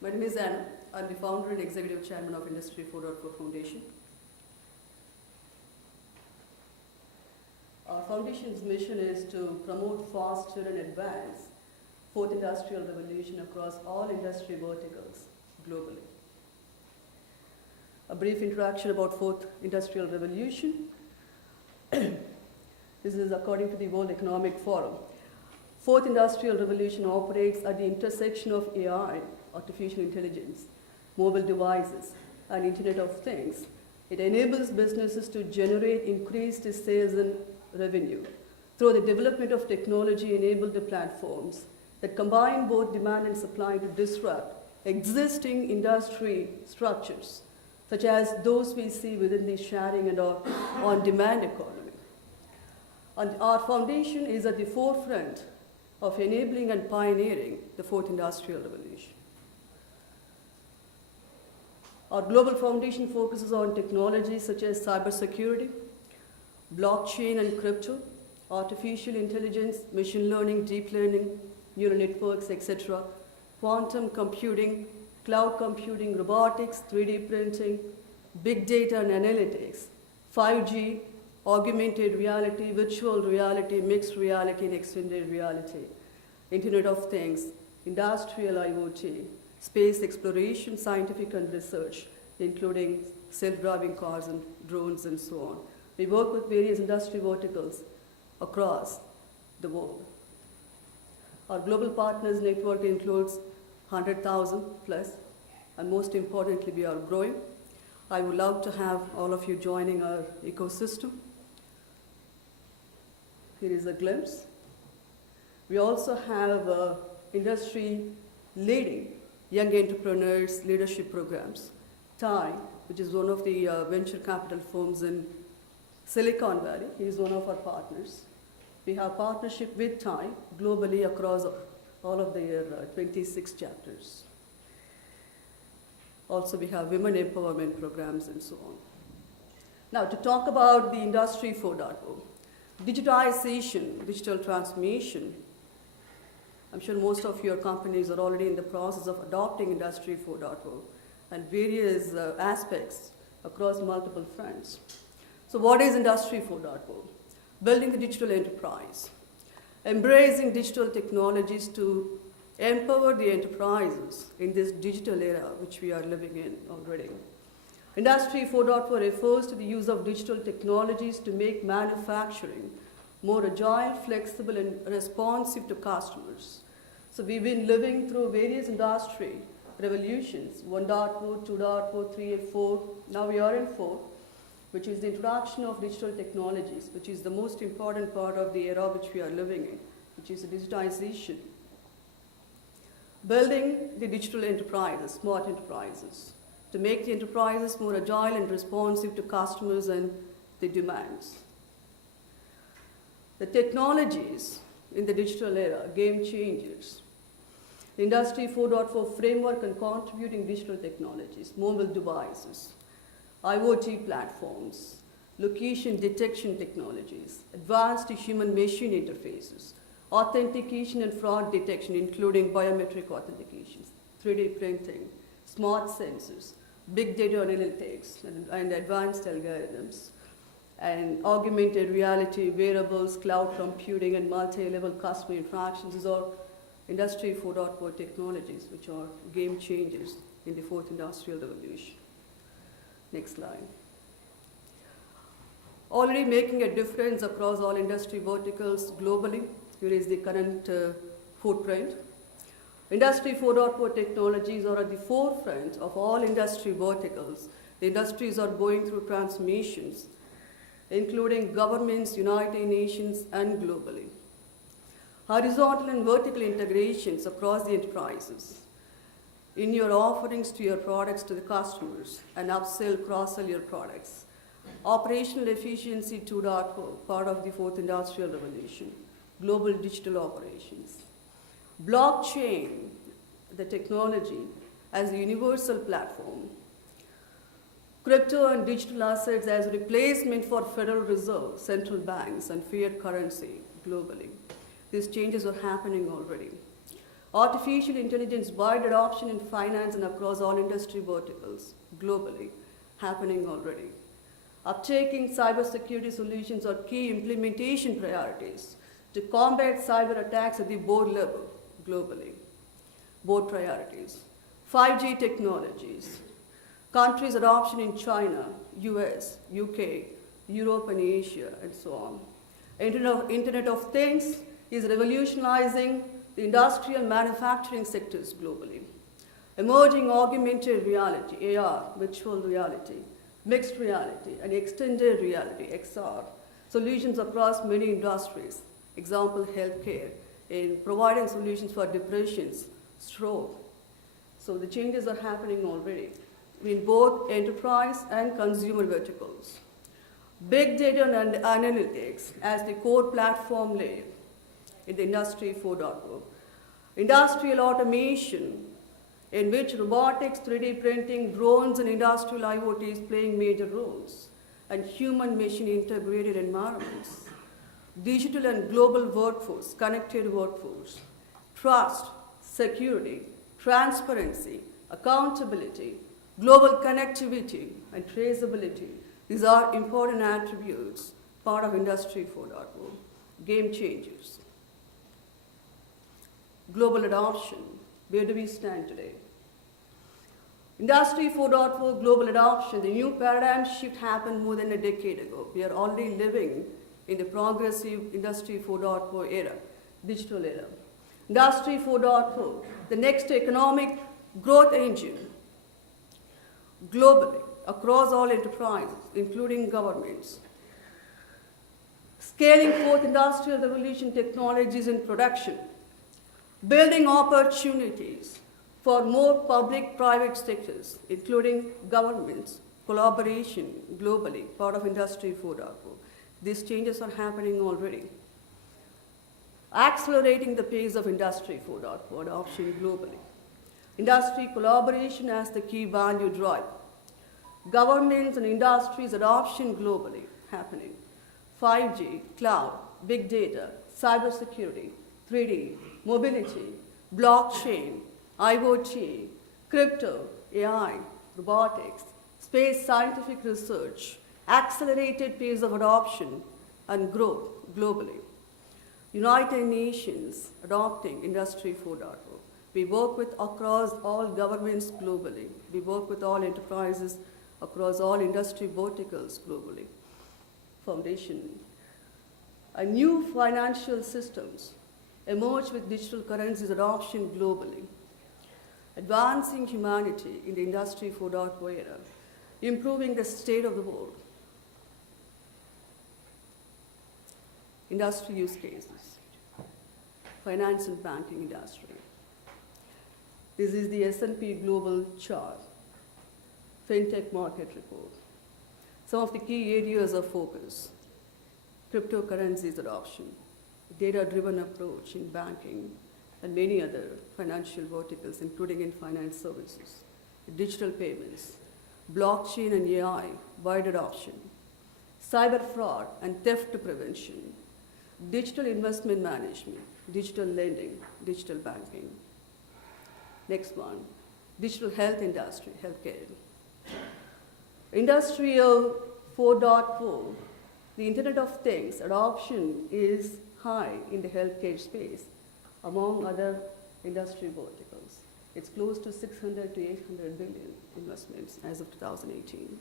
My name is Anna. I'm the founder and executive chairman of Industry 4.4 Foundation. Our foundation's mission is to promote, foster, and advance fourth industrial revolution across all industry verticals globally. A brief introduction about fourth industrial revolution. This is according to the World Economic Forum. Fourth industrial revolution operates at the intersection of AI, artificial intelligence, mobile devices, and Internet of Things. It enables businesses to generate increased sales and revenue through the development of technology-enabled platforms that combine both demand and supply to disrupt existing industry structures, such as those we see within the sharing and on-demand economy. And our foundation is at the forefront of enabling and pioneering the fourth industrial revolution. Our global foundation focuses on technologies such as cybersecurity, blockchain and crypto, artificial intelligence, machine learning, deep learning, neural networks, etc., quantum computing, cloud computing, robotics, 3D printing, big data and analytics, 5G, augmented reality, virtual reality, mixed reality, and extended reality, Internet of Things, industrial IoT, space exploration, scientific and research, including self-driving cars and drones and so on. We work with various industry verticals across the world. Our global partners network includes 100,000 plus, and most importantly, we are growing. I would love to have all of you joining our ecosystem. Here is a glimpse. We also have industry-leading young entrepreneurs leadership programs. TIE, which is one of the venture capital firms in Silicon Valley, he is one of our partners. We have partnership with TIE globally across all of their 26 chapters. Also, we have women empowerment programs and so on. Now, to talk about the Industry 4.0, digitization, digital transformation. I'm sure most of your companies are already in the process of adopting Industry 4.0 and various aspects across multiple fronts. So what is Industry 4.0? Building the digital enterprise, embracing digital technologies to empower the enterprises in this digital era which we are living in already. Industry 4.0 refers to the use of digital technologies to make manufacturing more agile, flexible, and responsive to customers. So we've been living through various industry revolutions, 1.0, 2.0, 3, 4, now we are in 4, which is the introduction of digital technologies, which is the most important part of the era which we are living in, which is the digitization. Building the digital enterprises, smart enterprises, to make the enterprises more agile and responsive to customers and the demands. The technologies in the digital era, game changers. The Industry 4.4 framework and contributing digital technologies, mobile devices, IoT platforms, location detection technologies, advanced human-machine interfaces, authentication and fraud detection, including biometric authentications, 3D printing, smart sensors, big data analytics, and advanced algorithms, and augmented reality, wearables, cloud computing, and multi-level customer interactions. These are Industry 4.4 technologies, which are game changers in the fourth industrial revolution. Next slide. Already making a difference across all industry verticals globally. Here is the current footprint. Industry 4.4 technologies are at the forefront of all industry verticals. The industries are going through transformations, including governments, United Nations, and globally. Horizontal and vertical integrations across the enterprises in your offerings to your products to the customers and upsell, cross-sell your products. Operational efficiency 2.0, part of the fourth industrial revolution. Global digital operations. Blockchain, the technology as a universal platform. Crypto and digital assets as a replacement for Federal Reserve, central banks, and fiat currency globally. These changes are happening already. Artificial intelligence wide adoption in finance and across all industry verticals globally, happening already. Uptaking cybersecurity solutions are key implementation priorities to combat cyber attacks at the board level globally. Board priorities. 5G technologies. Countries' adoption in China, US, UK, Europe and Asia, and so on. Internet of Things is revolutionizing the industrial manufacturing sectors globally. Emerging augmented reality, AR, virtual reality, mixed reality, and extended reality, XR, solutions across many industries. Example, healthcare, in providing solutions for depressions, stroke. So the changes are happening already in both enterprise and consumer verticals. Big data and analytics as the core platform layer in the Industry 4.0. Industrial automation, in which robotics, 3D printing, drones, and industrial IoT is playing major roles, and human-machine integrated environments. Digital and global workforce, connected workforce, trust, security, transparency, accountability, global connectivity, and traceability. These are important attributes, part of Industry 4.0, game changers. Global adoption, where do we stand today? Industry 4.0 global adoption, the new paradigm shift happened more than a decade ago. We are already living in the progressive Industry 4.0 era, digital era. Industry 4.0, the next economic growth engine, globally, across all enterprises, including governments. Scaling forth industrial revolution technologies in production, building opportunities for more public-private sectors, including governments, collaboration globally, part of Industry 4.0. These changes are happening already. Accelerating the pace of Industry 4.0 adoption globally. Industry collaboration as the key value driver. Governments and industries adoption globally happening. 5G, cloud, big data, cybersecurity, 3D, mobility, blockchain, IoT, crypto, AI, robotics, space scientific research, accelerated pace of adoption and growth globally. United Nations adopting Industry 4.0. We work with across all governments globally. We work with all enterprises across all industry verticals globally. Foundation. New financial systems emerge with digital currencies adoption globally. Advancing humanity in the Industry 4.0 era, improving the state of the world. Industry use cases, finance and banking industry. This is the S&P Global chart, FinTech market report. Some of the key areas of focus: cryptocurrencies adoption, data-driven approach in banking, and many other financial verticals, including in finance services, digital payments, blockchain and AI, wide adoption, cyber fraud and theft prevention, digital investment management, digital lending, digital banking. Next one, digital health industry, healthcare. Industrial 4.0, the Internet of Things adoption is high in the healthcare space, among other industry verticals. It's close to 600 to 800 billion investments as of 2018.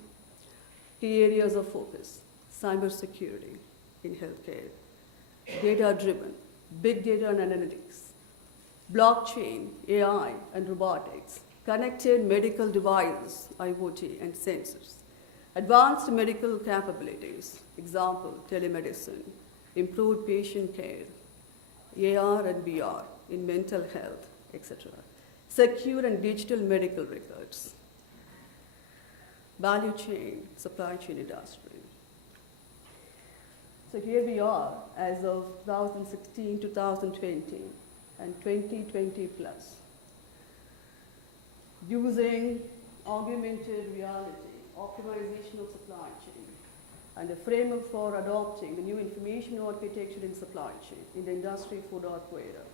Key areas of focus: cybersecurity in healthcare, data-driven, big data and analytics, blockchain, AI and robotics, connected medical devices, IoT and sensors, advanced medical capabilities, example, telemedicine, improved patient care, AR and VR in mental health, etc. Secure and digital medical records, value chain, supply chain industry. So here we are as of 2016, 2020, and 2020 plus, using augmented reality, optimization of supply chain, and a framework for adopting the new information architecture in supply chain in the Industry 4.0 era,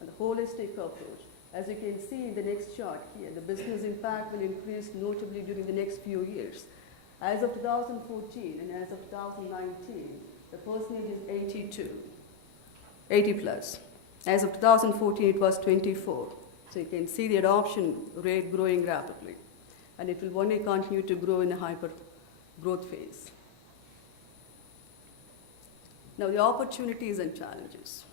and a holistic approach As you can see in the next chart here, the business impact will increase notably during the next few years. As of 2014 and as of 2019, the percentage is 82, 80 plus. As of 2014, it was 24. So you can see the adoption rate growing rapidly. And it will only continue to grow in a hyper growth phase. Now the opportunities and challenges.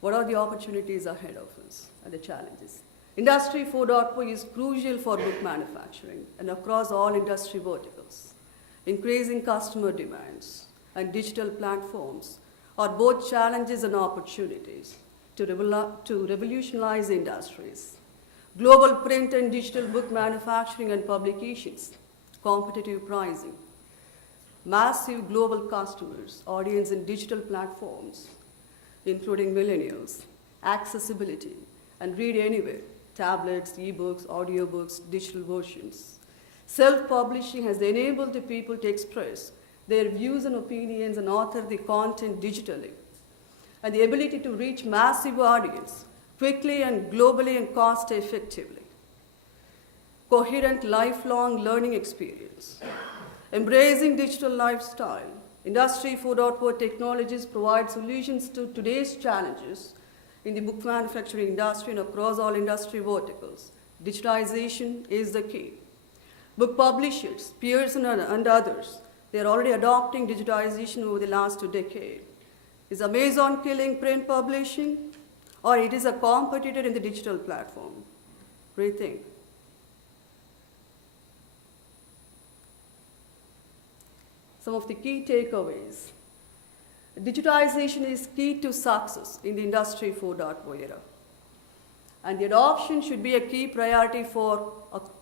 What are the opportunities ahead of us and the challenges? Industry 4.0 is crucial for book manufacturing and across all industry verticals. Increasing customer demands and digital platforms are both challenges and opportunities to revolutionize industries. Global print and digital book manufacturing and publications, competitive pricing, massive global customers, audience in digital platforms, including millennials, accessibility, and read anywhere, tablets, ebooks, audiobooks, digital versions. Self-publishing has enabled the people to express their views and opinions and author the content digitally. And the ability to reach massive audience quickly and globally and cost-effectively. Coherent lifelong learning experience. Embracing digital lifestyle. Industry 4.0 technologies provide solutions to today's challenges in the book manufacturing industry and across all industry verticals. Digitization is the key. Book publishers, Pearson and others, they're already adopting digitization over the last 2 decades. Is Amazon killing print publishing, or it is a competitor in the digital platform? Rethink. Some of the key takeaways. Digitization is key to success in the Industry 4.0 era. And the adoption should be a key priority for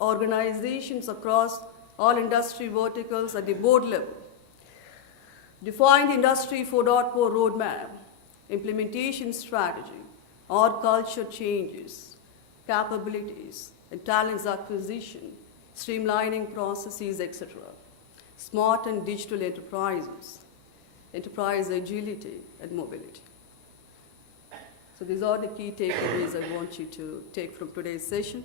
organizations across all industry verticals at the board level. Define the Industry 4.0 roadmap, implementation strategy, org culture changes, capabilities, and talents acquisition, streamlining processes, etc. Smart and digital enterprises, enterprise agility and mobility. So these are the key takeaways I want you to take from today's session.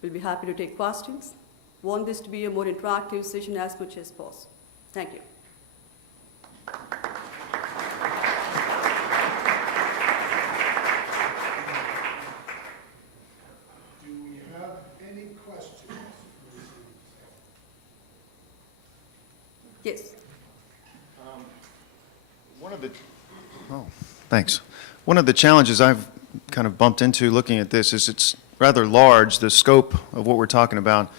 We'll be happy to take questions. Want this to be a more interactive session as much as possible. Thank you. Do we have any questions? Yes. Thanks. One of the challenges I've kind of bumped into looking at this is it's rather large, the scope of what we're talking about.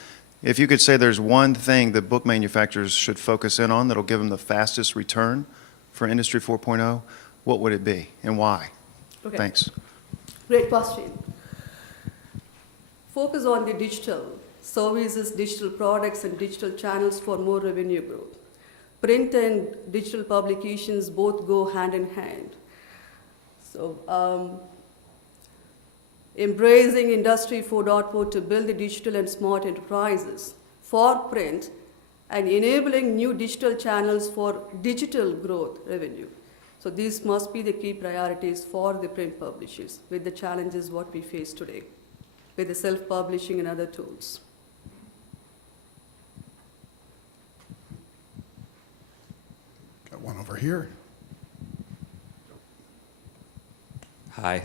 If you could say there's one thing that book manufacturers should focus in on that'll give them the fastest return for Industry 4.0, what would it be and why? Okay. Thanks. Great question. Focus on the digital services, digital products, and digital channels for more revenue growth. Print and digital publications both go hand in hand. So embracing Industry 4.0 to build the digital and smart enterprises for print and enabling new digital channels for digital growth revenue. So these must be the key priorities for the print publishers with the challenges what we face today with the self-publishing and other tools. Got one over here. Hi.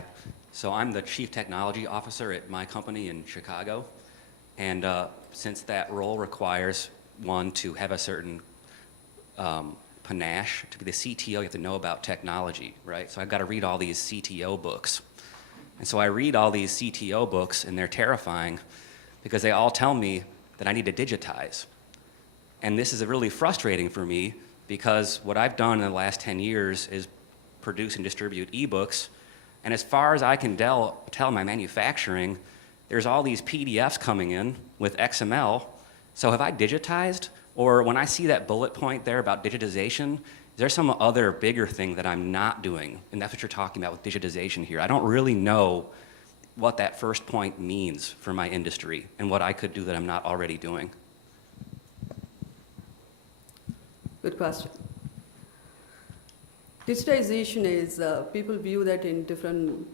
So I'm the Chief Technology Officer at my company in Chicago. And since that role requires one to have a certain panache, to be the CTO, you have to know about technology, right? So I've got to read all these CTO books. And so I read all these CTO books, and they're terrifying because they all tell me that I need to digitize. And this is really frustrating for me because what I've done in the last 10 years is produce and distribute ebooks. And as far as I can tell my manufacturing, there's all these PDFs coming in with XML. So have I digitized? Or when I see that bullet point there about digitization, is there some other bigger thing that I'm not doing? And that's what you're talking about with digitization here. I don't really know what that first point means for my industry and what I could do that I'm not already doing. Good question. Digitization is, people view that in different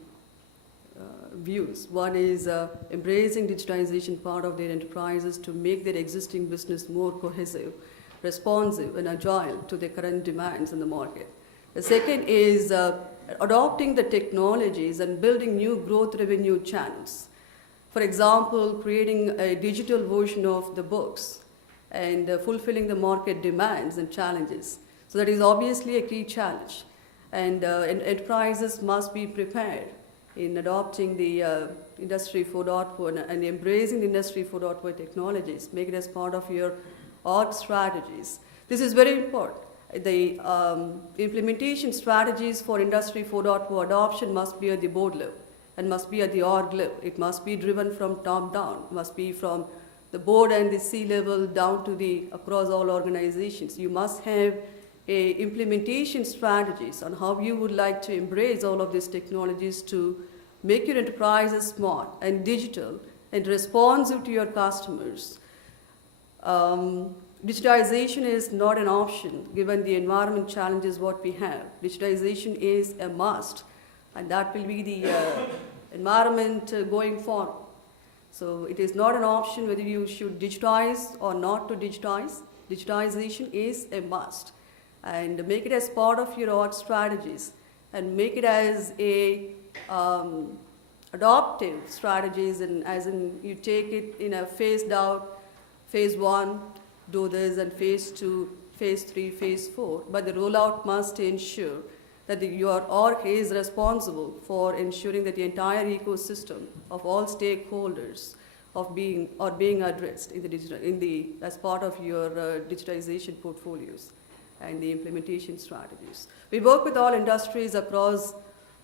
views. One is embracing digitization part of their enterprises to make their existing business more cohesive, responsive, and agile to the current demands in the market. The second is adopting the technologies and building new growth revenue channels. For example, creating a digital version of the books and fulfilling the market demands and challenges. So that is obviously a key challenge. And enterprises must be prepared in adopting the Industry 4.0 and embracing the Industry 4.0 technologies, make it as part of your org strategies. This is very important. The implementation strategies for Industry 4.0 adoption must be at the board level and must be at the org level. It must be driven from top down, must be from the board and the C-level down to the across all organizations. You must have a implementation strategies on how you would like to embrace all of these technologies to make your enterprises smart and digital and responsive to your customers. Digitization is not an option given the environment challenges what we have. Digitization is a must, and that will be the environment going forward. So it is not an option whether you should digitize or not to digitize. Digitization is a must. And make it as part of your org strategies and make it as a adoptive strategies, and as in you take it in a phased out, phase 1, do this, and phase 2, phase 3, phase 4. But the rollout must ensure that your org is responsible for ensuring that the entire ecosystem of all stakeholders of being addressed in the digital, as part of your digitization portfolios and the implementation strategies. We work with all industries across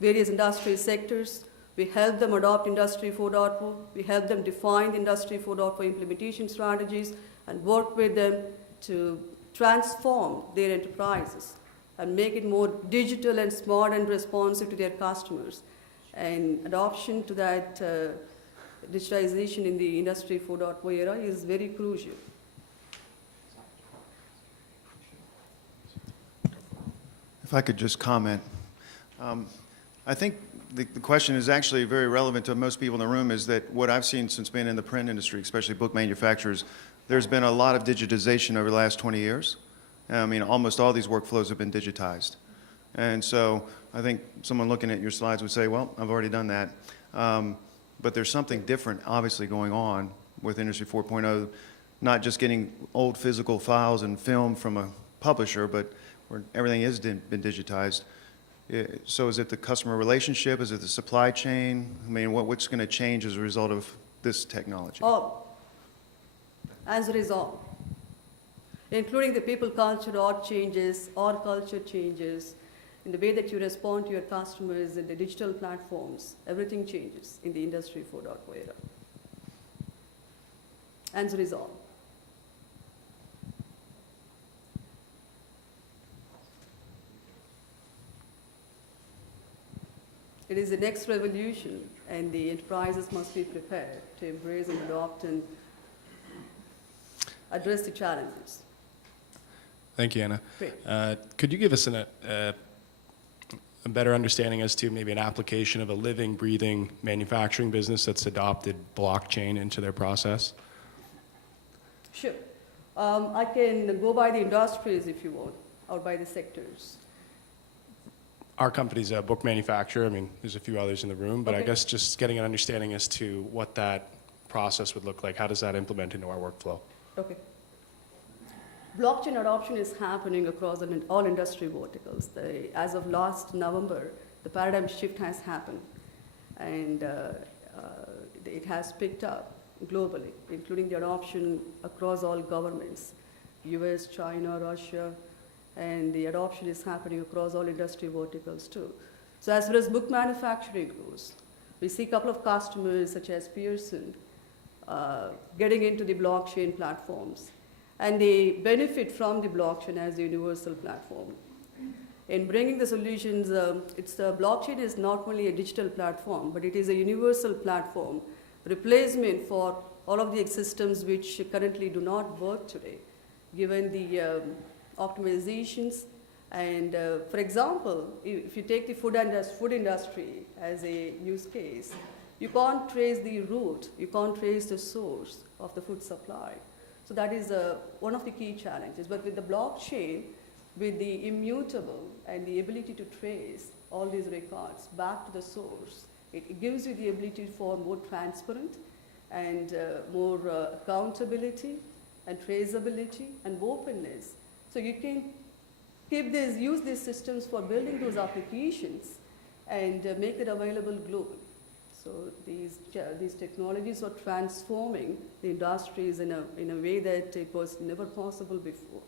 various industry sectors. We help them adopt Industry 4.0. We help them define the Industry 4.0 implementation strategies and work with them to transform their enterprises and make it more digital and smart and responsive to their customers. And adoption to that digitization in the Industry 4.0 era is very crucial. If I could just comment. I think the question is actually very relevant to most people in the room, is that what I've seen since being in the print industry, especially book manufacturers, there's been a lot of digitization over the last 20 years. I mean, almost all these workflows have been digitized. And so I think someone looking at your slides would say, well, I've already done that. But there's something different obviously going on with Industry 4.0, not just getting old physical files and film from a publisher, but where everything has been digitized. So is it the customer relationship? Is it the supply chain? I mean, what's going to change as a result of this technology? All. Answer is all. Including the people culture, org changes, org culture changes, in the way that you respond to your customers in the digital platforms, everything changes in the Industry 4.0 era. Answer is all. It is the next revolution, and the enterprises must be prepared to embrace and adopt and address the challenges. Thank you, Anna. Great. Could you give us a better understanding as to maybe an application of a living, breathing manufacturing business that's adopted blockchain into their process? Sure. I can go by the industries if you want, or by the sectors. Our company's a book manufacturer. I mean, there's a few others in the room, but I Okay. guess just getting an understanding as to what that process would look like. How does that implement into our workflow? Okay. Blockchain adoption is happening across all industry verticals. As of last November, the paradigm shift has happened, and it has picked up globally, including the adoption across all governments, US, China, Russia, and the adoption is happening across all industry verticals too. So as far as book manufacturing goes, we see a couple of customers such as Pearson getting into the blockchain platforms, and they benefit from the blockchain as a universal platform. In bringing the solutions, blockchain is not only a digital platform, but it is a universal platform, replacement for all of the systems which currently do not work today, given the optimizations And for example, if you take the food industry as a use case, you can't trace the root, you can't trace the source of the food supply. So that is one of the key challenges. But with the blockchain, with the immutable and the ability to trace all these records back to the source, it gives you the ability for more transparent and more accountability and traceability and openness. So you can use these systems for building those applications and make it available globally. So these technologies are transforming the industries in a way that it was never possible before.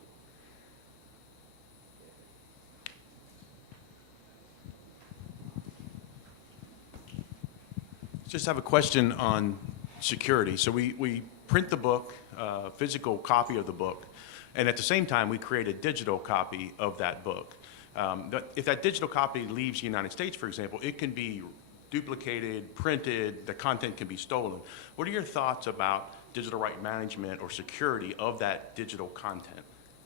Just have a question on security. So we print the book, physical copy of the book, and at the same time we create a digital copy of that book. If that digital copy leaves the United States, for example, it can be duplicated, printed, the content can be stolen. What are your thoughts about digital right management or security of that digital content?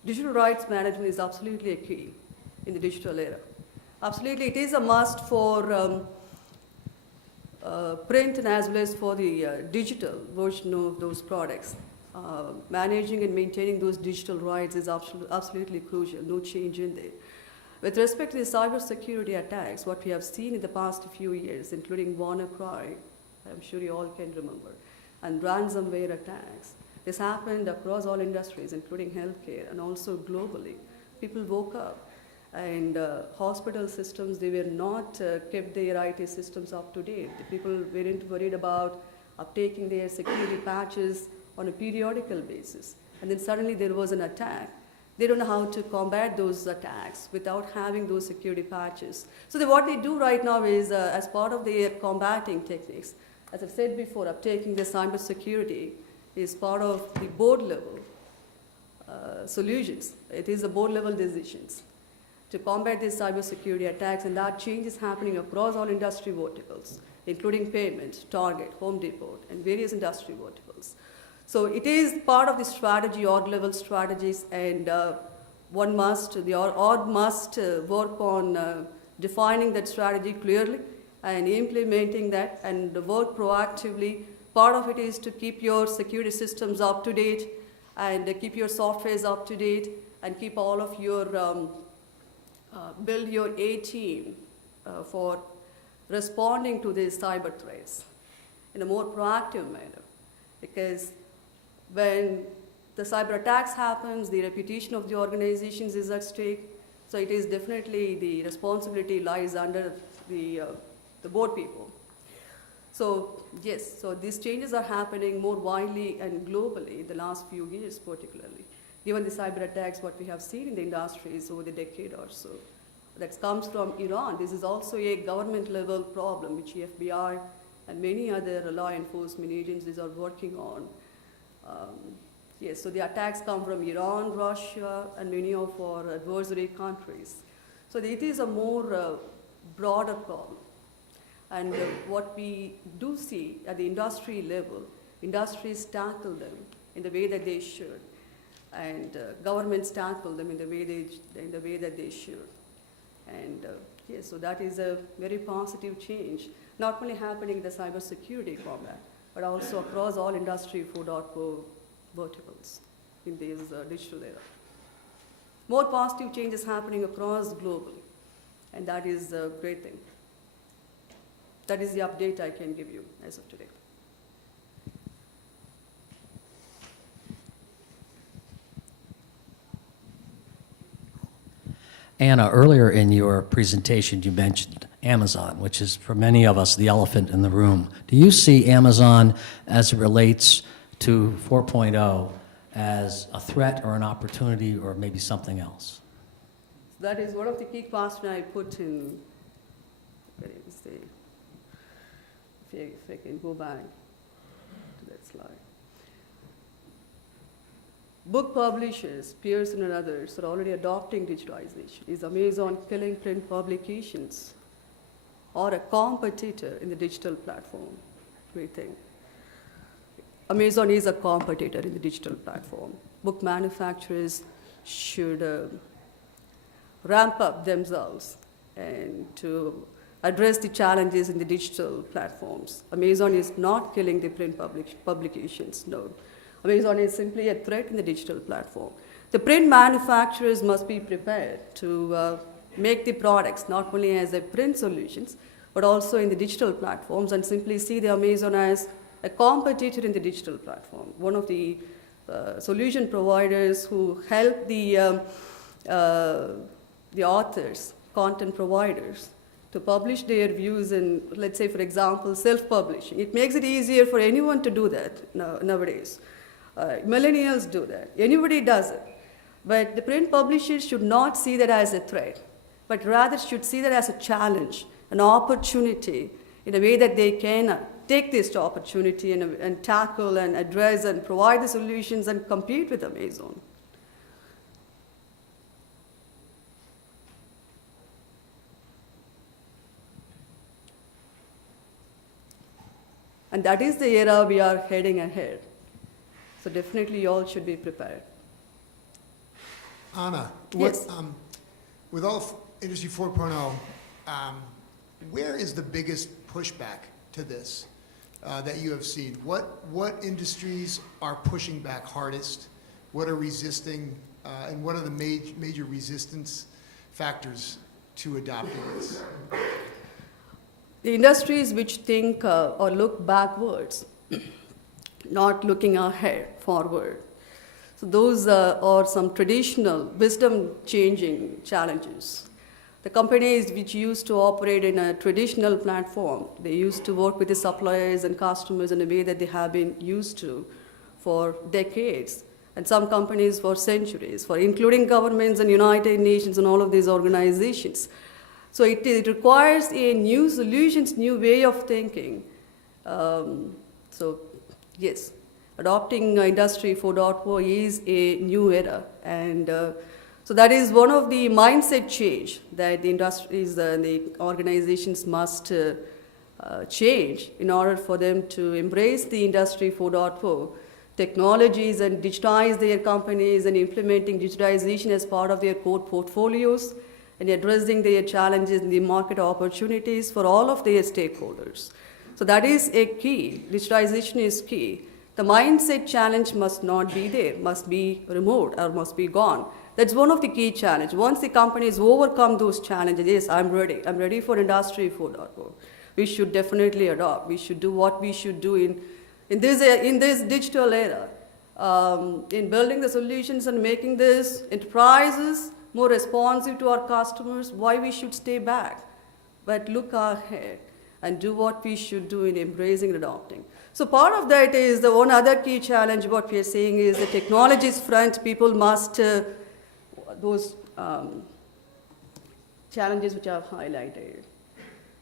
Digital rights management is absolutely a key in the digital era. Absolutely, it is a must for print and as well as for the digital version of those products. Managing and maintaining those digital rights is absolutely crucial, no change in there. With respect to the cybersecurity attacks, what we have seen in the past few years, including WannaCry, I'm sure you all can remember, and ransomware attacks, this happened across all industries, including healthcare and also globally. People woke up and hospital systems, they were not kept their IT systems up to date. The people weren't worried about updating their security patches on a periodical basis. And then suddenly there was an attack. They don't know how to combat those attacks without having those security patches. So what they do right now is, as part of their combating techniques, as I've said before, uptaking the cybersecurity is part of the board level solutions. It is the board level decisions to combat these cybersecurity attacks, and that change is happening across all industry verticals, including payment, Target, Home Depot, and various industry verticals. So it is part of the strategy, org level strategies, and the org must work on defining that strategy clearly and implementing that and work proactively. Part of it is to keep your security systems up to date and keep your softwares up to date and keep all of your, build your A team for responding to these cyber threats in a more proactive manner. Because when the cyber attacks happens, the reputation of the organizations is at stake. So it is definitely the responsibility lies under the board people. So yes, so these changes are happening more widely and globally in the last few years particularly. Given the cyber attacks, what we have seen in the industries over the decade or so, that comes from Iran. This is also a government level problem which the FBI and many other law enforcement agencies are working on. Yes, so the attacks come from Iran, Russia, and many of our adversary countries. So it is a more broader problem. And what we do see at the industry level, industries tackle them in the way that they should, and governments tackle them in the way that they should. And yes, so that is a very positive change, not only happening in the cybersecurity combat, but also across all Industry 4.0 verticals in this digital era. More positive changes happening across globally, and that is a great thing. That is the update I can give you as of today. Anna, earlier in your presentation, you mentioned Amazon, which is for many of us the elephant in the room. Do you see Amazon as it relates to 4.0 as a threat or an opportunity or maybe something else? That is one of the key questions I put in, if I can go back to that slide. Book publishers, Pearson and others, are already adopting digitization. Is Amazon killing print publications or a competitor in the digital platform? We think. Amazon is a competitor in the digital platform. Book manufacturers should ramp up themselves and to address the challenges in the digital platforms. Amazon is not killing the print publications, no. Amazon is simply a threat in the digital platform. The print manufacturers must be prepared to make the products not only as a print solutions, but also in the digital platforms, and simply see the Amazon as a competitor in the digital platform. One of the solution providers who help the authors, content providers, to publish their views in, let's say, for example, self-publishing. It makes it easier for anyone to do that nowadays. Millennials do that. Anybody does it. But the print publishers should not see that as a threat, but rather should see that as a challenge, an opportunity, in a way that they can take this opportunity and tackle and address and provide the solutions and compete with Amazon. And that is the era we are heading ahead. So definitely you all should be prepared. Anna, Yes. with all of Industry 4.0, where is the biggest pushback to this that you have seen? What industries are pushing back hardest? What are resisting, and what are the major resistance factors to adopting this? The industries which think or look backwards, not looking ahead, forward. So those are some traditional wisdom-changing challenges. The companies which used to operate in a traditional platform, they used to work with the suppliers and customers in a way that they have been used to for decades, and some companies for centuries, for including governments and United Nations and all of these organizations. So it requires a new solutions, new way of thinking. So yes, adopting Industry 4.0 is a new era, and so that is one of the mindset change that the industries and the organizations must change in order for them to embrace the Industry 4.0 technologies and digitize their companies and implementing digitization as part of their core portfolios and addressing their challenges and the market opportunities for all of their stakeholders. So that is a key. Digitization is key. The mindset challenge must not be there, must be removed or must be gone. That's one of the key challenges. Once the companies overcome those challenges, yes, I'm ready for Industry 4.0. We should definitely adopt. We should do what we should do in this digital era, in building the solutions and making these enterprises more responsive to our customers. Why we should stay back, but look ahead and do what we should do in embracing and adopting. So part of that is the one other key challenge. What we are saying is the technologies front. People must those challenges which I have highlighted.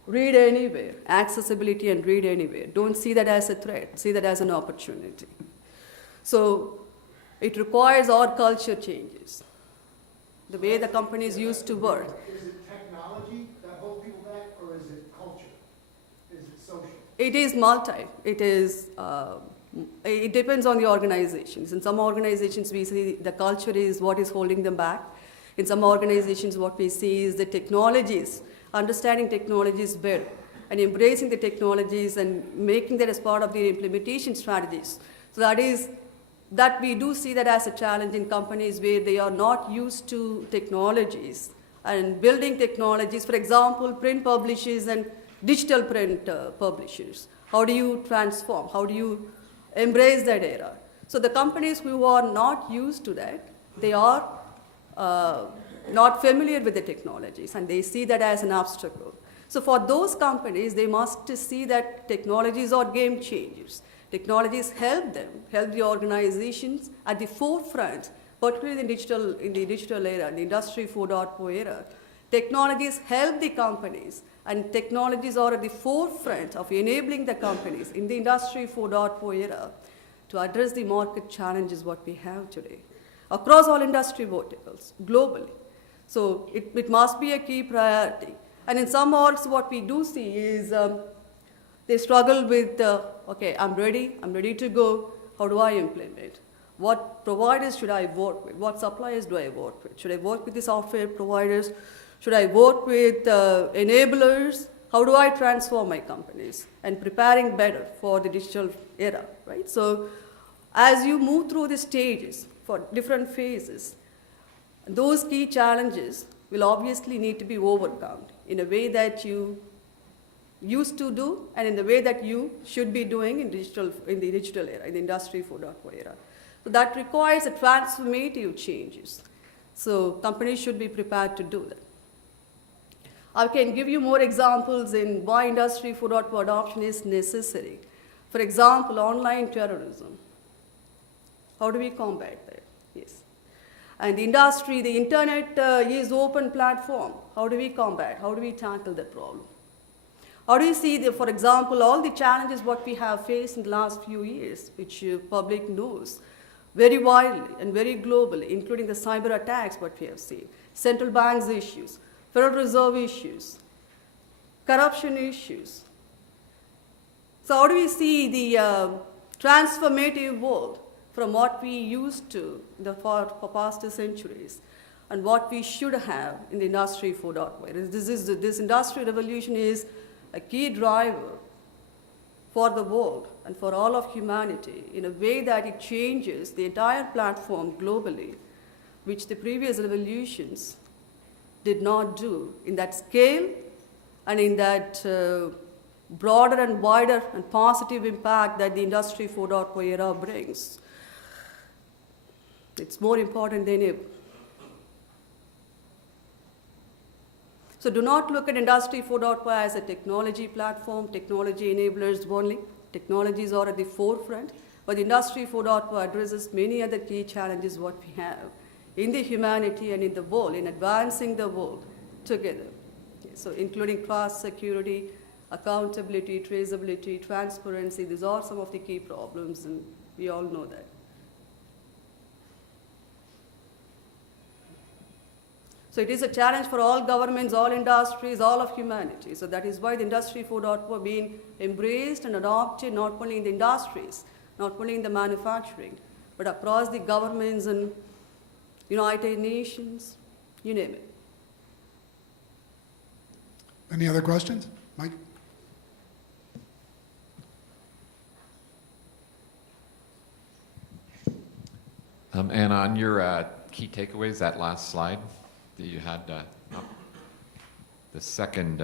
Read anywhere, accessibility and read anywhere. Don't see that as a threat, see that as an opportunity. So it requires our culture changes, the way the companies used to work. Is it technology that holds people back, or is it culture? Is it social? It is multi. It depends on the organizations. In some organizations, we see the culture is what is holding them back. In some organizations, what we see is the technologies, understanding technologies better, and embracing the technologies and making that as part of their implementation strategies. So that we do see that as a challenge in companies where they are not used to technologies and building technologies. For example, print publishers and digital print publishers. How do you transform? How do you embrace that era? So the companies who are not used to that, they are not familiar with the technologies, and they see that as an obstacle. So for those companies, they must see that technologies are game changers. Technologies help them, help the organizations at the forefront, particularly in the digital era, the Industry 4.0 era. Technologies help the companies, and technologies are at the forefront of enabling the companies in the Industry 4.0 era to address the market challenges what we have today across all industry verticals globally. So it must be a key priority. And in some orgs, what we do see is they struggle with, okay, I'm ready to go. How do I implement? What providers should I work with? What suppliers do I work with? Should I work with the software providers? Should I work with enablers? How do I transform my companies and preparing better for the digital era, right? So as you move through the stages for different phases, those key challenges will obviously need to be overcome in a way that you used to do and in the way that you should be doing in the digital era, in the Industry 4.0 era. So that requires a transformative changes. So companies should be prepared to do that. I can give you more examples in why Industry 4.0 adoption is necessary. For example, online terrorism. How do we combat that? Yes. And the industry, the internet is open platform. How do we combat? How do we tackle that problem? How do you see, for example, all the challenges what we have faced in the last few years, which public knows very widely and very globally, including the cyber attacks what we have seen, central banks issues, Federal Reserve issues, corruption issues. So how do we see the transformative world from what we used to for past centuries and what we should have in the Industry 4.0? This industry revolution is a key driver for the world and for all of humanity in a way that it changes the entire platform globally, which the previous revolutions did not do in that scale and in that broader and wider and positive impact that the Industry 4.0 era brings. It's more important than ever. So do not look at Industry 4.0 as a technology platform, technology enablers only. Technologies are at the forefront, but Industry 4.0 addresses many other key challenges what we have in the humanity and in the world, in advancing the world together. So including trust, security, accountability, traceability, transparency, these are some of the key problems, and we all know that. So it is a challenge for all governments, all industries, all of humanity. So that is why the Industry 4.0 being embraced and adopted not only in the industries, not only in the manufacturing, but across the governments and United Nations, you name it. Any other questions? Mike? And on your key takeaways, that last slide that you had, the second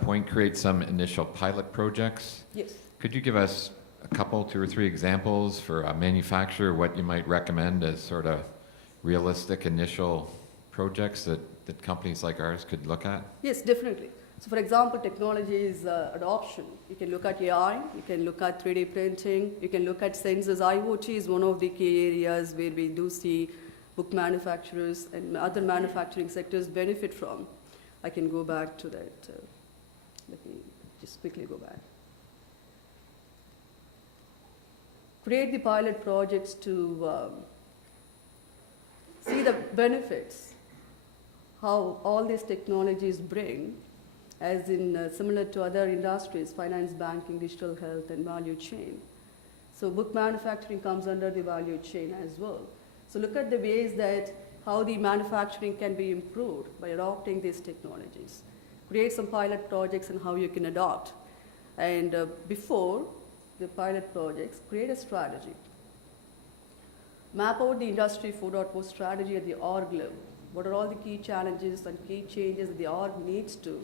point, create some initial pilot projects. Yes. Could you give us a couple, 2 or 3 examples for a manufacturer, what you might recommend as sort of realistic initial projects that companies like ours could look at? Yes, definitely. So for example, technology is adoption. You can look at AI, you can look at 3D printing, you can look at sensors. IoT is one of the key areas where we do see book manufacturers and other manufacturing sectors benefit from. I can go back to that. Let me just quickly go back. Create the pilot projects to see the benefits, how all these technologies bring, as in similar to other industries, finance, banking, digital health, and value chain. So book manufacturing comes under the value chain as well. So look at the ways that how the manufacturing can be improved by adopting these technologies. Create some pilot projects and how you can adopt. And before the pilot projects, create a strategy. Map out the Industry 4.0 strategy at the org level. What are all the key challenges and key changes that the org needs to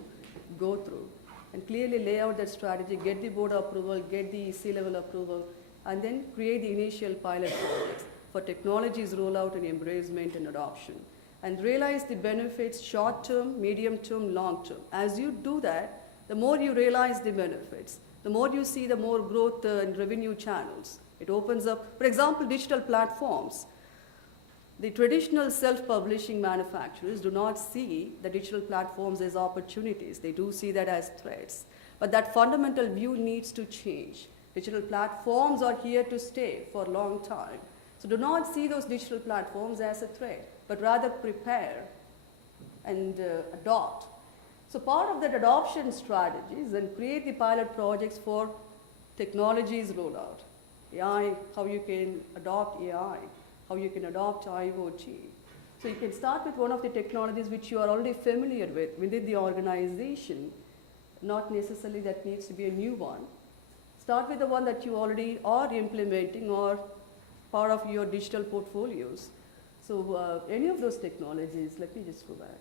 go through? And clearly lay out that strategy, get the board approval, get the C-level approval, and then create the initial pilot projects for technologies rollout and embracement and adoption. And realize the benefits short-term, medium-term, long-term. As you do that, the more you realize the benefits, the more you see the more growth and revenue channels. It opens up, for example, digital platforms. The traditional self-publishing manufacturers do not see the digital platforms as opportunities. They do see that as threats. But that fundamental view needs to change. Digital platforms are here to stay for a long time. So do not see those digital platforms as a threat, but rather prepare and adopt. So part of that adoption strategies and create the pilot projects for technologies roll out. AI, how you can adopt AI, how you can adopt IoT. So you can start with one of the technologies which you are already familiar with within the organization, not necessarily that needs to be a new one. Start with the one that you already are implementing or part of your digital portfolios. So any of those technologies, let me just go back.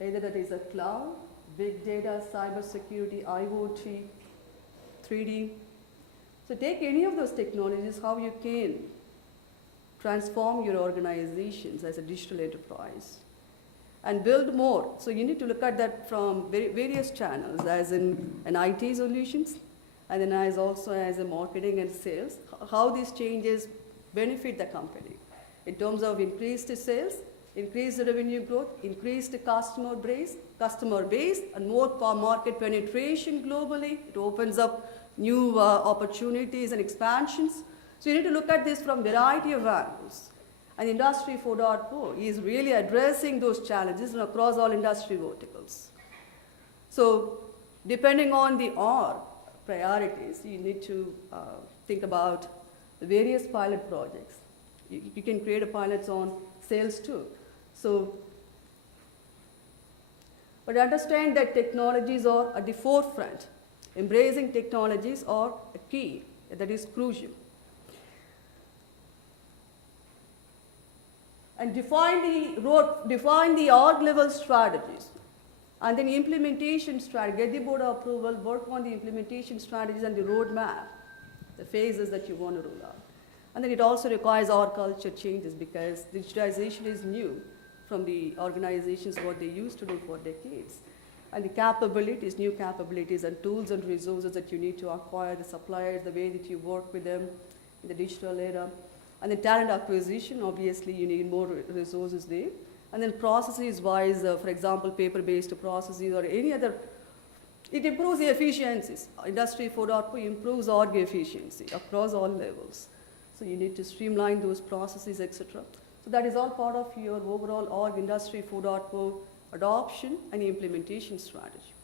Either that is a cloud, big data, cybersecurity, IoT, 3D. So take any of those technologies, how you can transform your organizations as a digital enterprise and build more. So you need to look at that from various channels, as in an IT solutions, and then as also as a marketing and sales, how these changes benefit the company in terms of increased sales, increased revenue growth, increased customer base, and more market penetration globally. It opens up new opportunities and expansions. So you need to look at this from a variety of angles. And Industry 4.0 is really addressing those challenges across all industry verticals. So depending on the priorities, you need to think about the various pilot projects. You can create a pilot on sales too. So, but understand that technologies are at the forefront. Embracing technologies are a key, that is crucial. And define the org level strategies. And then implementation strategy, get the board approval, work on the implementation strategies and the roadmap, the phases that you want to roll out. And then it also requires our culture changes because digitization is new from the organizations, what they used to do for decades. And the capabilities, new capabilities and tools and resources that you need to acquire, the suppliers, the way that you work with them in the digital era. And then talent acquisition, obviously you need more resources there. And then processes-wise, for example, paper-based processes or any other, it improves the efficiencies. Industry 4.0 improves org efficiency across all levels. So you need to streamline those processes, etc. So that is all part of your overall org Industry 4.0 adoption and implementation strategy.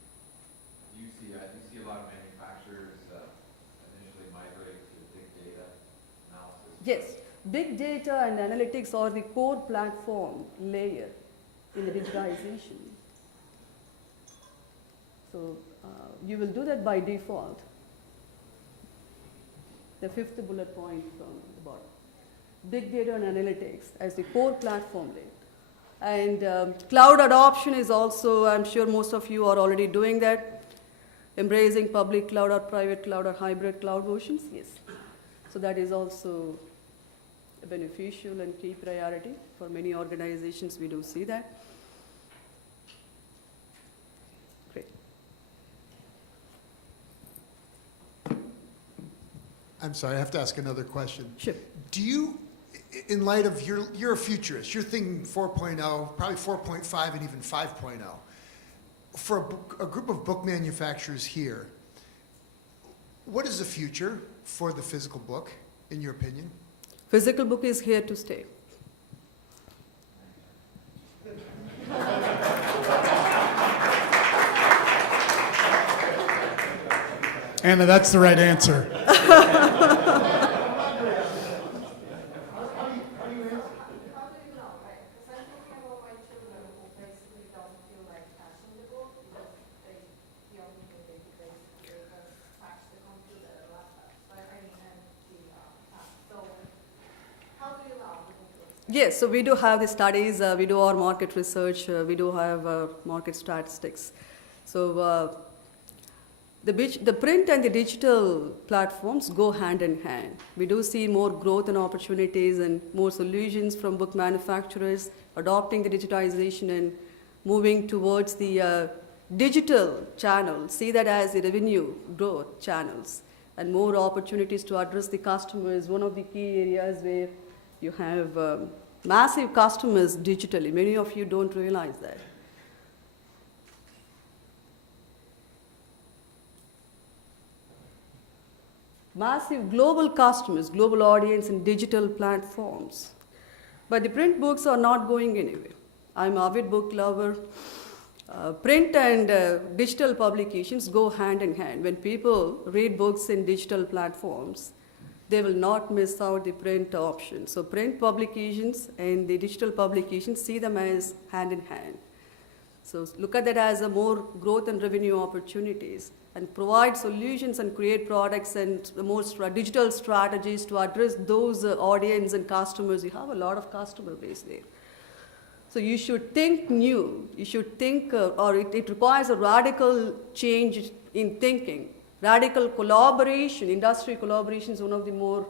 Do you see a lot of manufacturers initially migrate to big data analysis? Yes, big data and analytics are the core platform layer in the digitization. So you will do that by default. The fifth bullet point from the bottom. Big data and analytics as the core platform layer. And cloud adoption is also, I'm sure most of you are already doing that. Embracing public cloud or private cloud or hybrid cloud versions, yes. So that is also a beneficial and key priority for many organizations. We do see that. Great. I'm sorry, I have to ask another question. Sure. Do you, in light of you're a futurist, you're thinking 4.0, probably 4.5 and even 5.0. For a group of book manufacturers here, what is the future for the physical book, in your opinion? Physical book is here to stay. Anna, that's the right answer. Yes, so we do have the studies, we do our market research, we do have market statistics. So the print and the digital platforms go hand in hand. We do see more growth and opportunities and more solutions from book manufacturers adopting the digitization and moving towards the digital channels, see that as the revenue growth channels and more opportunities to address the customers. One of the key areas where you have massive customers digitally. Many of you don't realize that. Massive global customers, global audience in digital platforms. But the print books are not going anywhere. I'm an avid book lover. Print and digital publications go hand in hand. When people read books in digital platforms, they will not miss out the print option. So print publications and the digital publications, see them as hand in hand. So look at that as a more growth and revenue opportunities, and provide solutions and create products and more digital strategies to address those audience and customers. You have a lot of customer base there. So you should think new. You should think, or it requires a radical change in thinking. Radical collaboration, industry collaboration is one of the more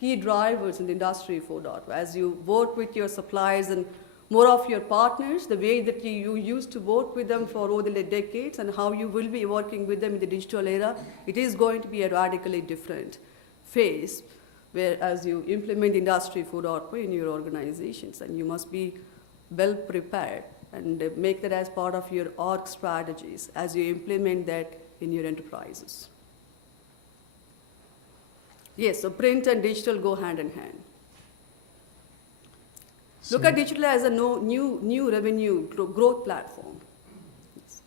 key drivers in the Industry 4.0. As you work with your suppliers and more of your partners, the way that you used to work with them for over the decades and how you will be working with them in the digital era, it is going to be a radically different phase, where as you implement Industry 4.0 in your organizations, and you must be well prepared and make that as part of your org strategies as you implement that in your enterprises. Yes, so print and digital go hand in hand. Look at digital as a new revenue growth platform. Yes.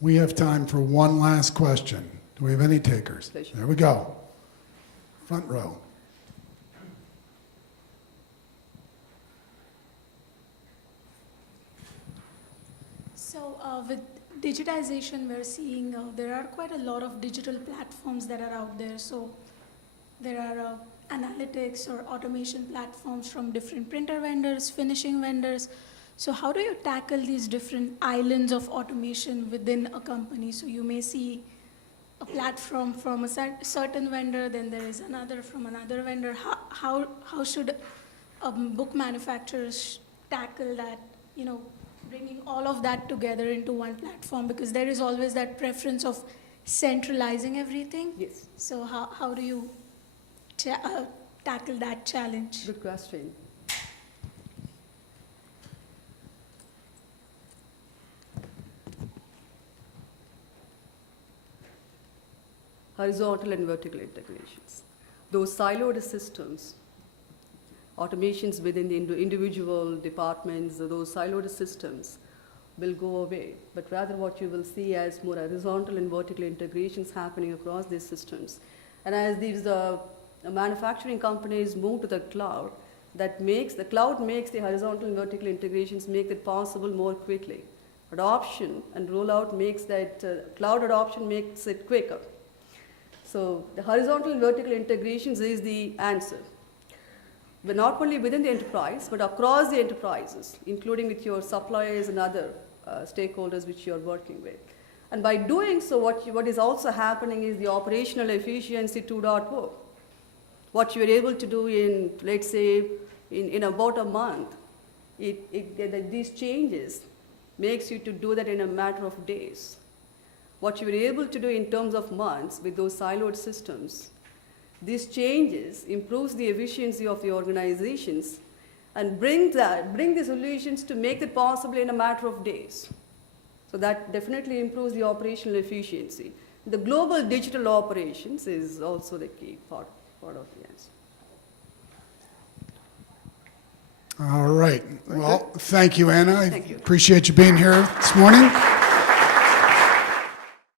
We have time for one last question. Do we have any takers? Pleasure. There we go. Front row. So with digitization, we're seeing there are quite a lot of digital platforms that are out there. So there are analytics or automation platforms from different printer vendors, finishing vendors. So how do you tackle these different islands of automation within a company? So you may see a platform from a certain vendor, then there is another from another vendor. How should book manufacturers tackle that, bringing all of that together into one platform? Because there is always that preference of centralizing everything. Yes. So how do you tackle that challenge? Good question. Horizontal and vertical integrations. Those siloed systems, automations within the individual departments, those siloed systems will go away. But rather what you will see as more horizontal and vertical integrations happening across these systems. And as these manufacturing companies move to the cloud, the cloud makes the horizontal and vertical integrations make it possible more quickly. Adoption and rollout makes that, cloud adoption makes it quicker. So the horizontal and vertical integrations is the answer. But not only within the enterprise, but across the enterprises, including with your suppliers and other stakeholders which you're working with. And by doing so, what is also happening is the operational efficiency 2.0. What you're able to do in, let's say, in about a month, these changes makes you to do that in a matter of days. What you're able to do in terms of months with those siloed systems, these changes improves the efficiency of the organizations and bring the solutions to make it possible in a matter of days. So that definitely improves the operational efficiency. The global digital operations is also the key part of the answer. All right. Well, thank you, Anna. I Thank you. appreciate you being here this morning.